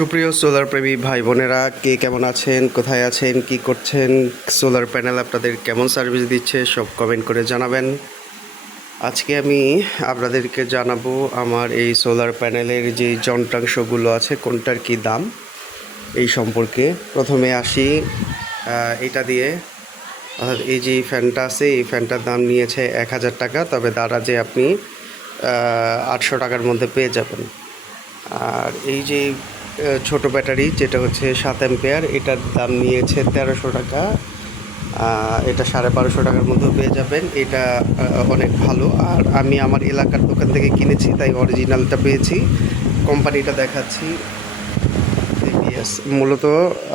সুপ্রিয় সোলার প্রেমী ভাই বোনেরা কে কেমন আছেন, কোথায় আছেন, কি করছেন, সোলার প্যানেল আপনাদের কেমন সার্ভিস দিচ্ছে সব কমেন্ট করে জানাবেন। আজকে আমি আপনাদেরকে জানাব আমার এই সোলার প্যানেলের যে যন্ত্রাংশগুলো আছে, কোনটার কি দাম, এই সম্পর্কে। প্রথমে আসি এটা দিয়ে, অর্থাৎ এই যে ফ্যানটা আছে, এই ফ্যানটার দাম নিয়েছে এক হাজার টাকা, তবে দ্বারা যে আপনি আটশো টাকার মধ্যে পেয়ে যাবেন। আর এই যে ছোট ব্যাটারি, যেটা হচ্ছে সাত অ্যাম্পেয়ার, এটার দাম নিয়েছে তেরোশো টাকা। এটা সাড়ে বারোশো টাকার মধ্যেও পেয়ে যাবেন। এটা অনেক ভালো। আর আমি আমার এলাকার দোকান থেকে কিনেছি, তাই অরিজিনালটা পেয়েছি। কোম্পানিটা দেখাচ্ছি। মূলত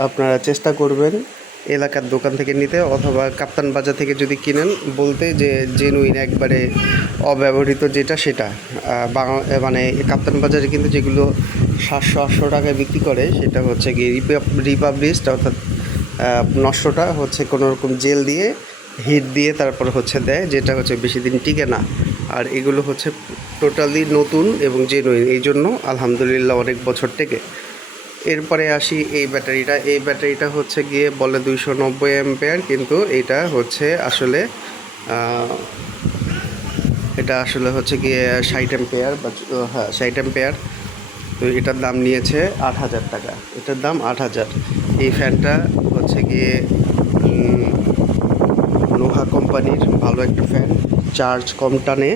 আপনারা চেষ্টা করবেন এলাকার দোকান থেকে নিতে, অথবা কাপ্তান বাজার থেকে যদি কিনেন, বলতে যে জেনুইন একবারে অব্যবহৃত যেটা সেটা। মানে কাপ্তান বাজারে কিন্তু যেগুলো সাতশো আটশো টাকায় বিক্রি করে, সেটা হচ্ছে গিয়ে রিপাবলিস্ট অর্থাৎ নষ্টটা হচ্ছে কোনো রকম জেল দিয়ে, হিট দিয়ে তারপর হচ্ছে দেয়, যেটা হচ্ছে বেশি দিন টিকে না। আর এগুলো হচ্ছে টোটালি নতুন এবং জেনুইন এই জন্য আলহামদুলিল্লাহ অনেক বছর থেকে এরপরে আসি এই ব্যাটারিটা এই ব্যাটারিটা হচ্ছে গিয়ে বলে দুইশো নব্বই অ্যাম্পেয়ার, কিন্তু এটা হচ্ছে আসলে এটা আসলে হচ্ছে গিয়ে ষাট অ্যাম্পেয়ার বা হ্যাঁ ষাট অ্যাম্পেয়ার। তো এটার দাম নিয়েছে আট হাজার টাকা। এটার দাম আট হাজার। এই ফ্যানটা হচ্ছে গিয়ে লোহা কোম্পানির ভালো একটা ফ্যান, চার্জ কম টানে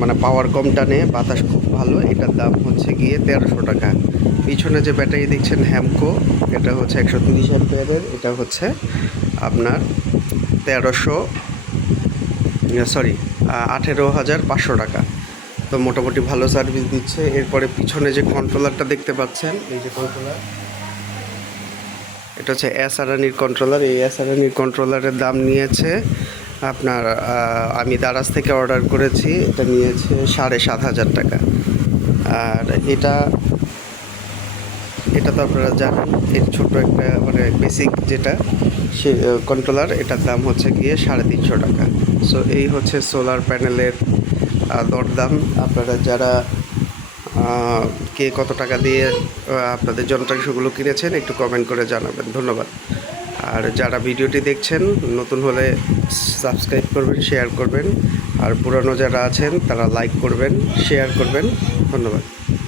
মানে পাওয়ার কম টানে, বাতাস খুব ভালো। এটার দাম হচ্ছে গিয়ে তেরোশো টাকা। পিছনে যে ব্যাটারি দেখছেন হ্যামকো, এটা হচ্ছে একশো তিরিশ অ্যাম্পিয়ারের। এটা হচ্ছে আপনার তেরোশো সরি আঠেরো হাজার পাঁচশো টাকা। তো মোটামুটি ভালো সার্ভিস দিচ্ছে। এরপরে পিছনে যে কন্ট্রোলারটা দেখতে পাচ্ছেন, এই যে কন্ট্রোলার এটা হচ্ছে এস আরানির কন্ট্রোলার এই এস আরানির কন্ট্রোলারের দাম নিয়েছে আপনার আমি দারাজ থেকে অর্ডার করেছি, এটা নিয়েছে সাড়ে সাত হাজার টাকা। আর এটা এটা তো আপনারা জানেন, এর ছোট একটা মানে বেসিক যেটা, সে কন্ট্রোলার এটার দাম হচ্ছে গিয়ে সাড়ে তিনশো টাকা। সো এই হচ্ছে সোলার প্যানেলের দরদাম। আপনারা যারা কে কত টাকা দিয়ে আপনাদের যন্ত্রাংশগুলো কিনেছেন, একটু কমেন্ট করে জানাবেন। ধন্যবাদ। আর যারা ভিডিওটি দেখছেন, নতুন হলে সাবস্ক্রাইব করবেন শেয়ার করবেন। আর পুরানো যারা আছেন, তারা লাইক করবেন শেয়ার করবেন। ধন্যবাদ।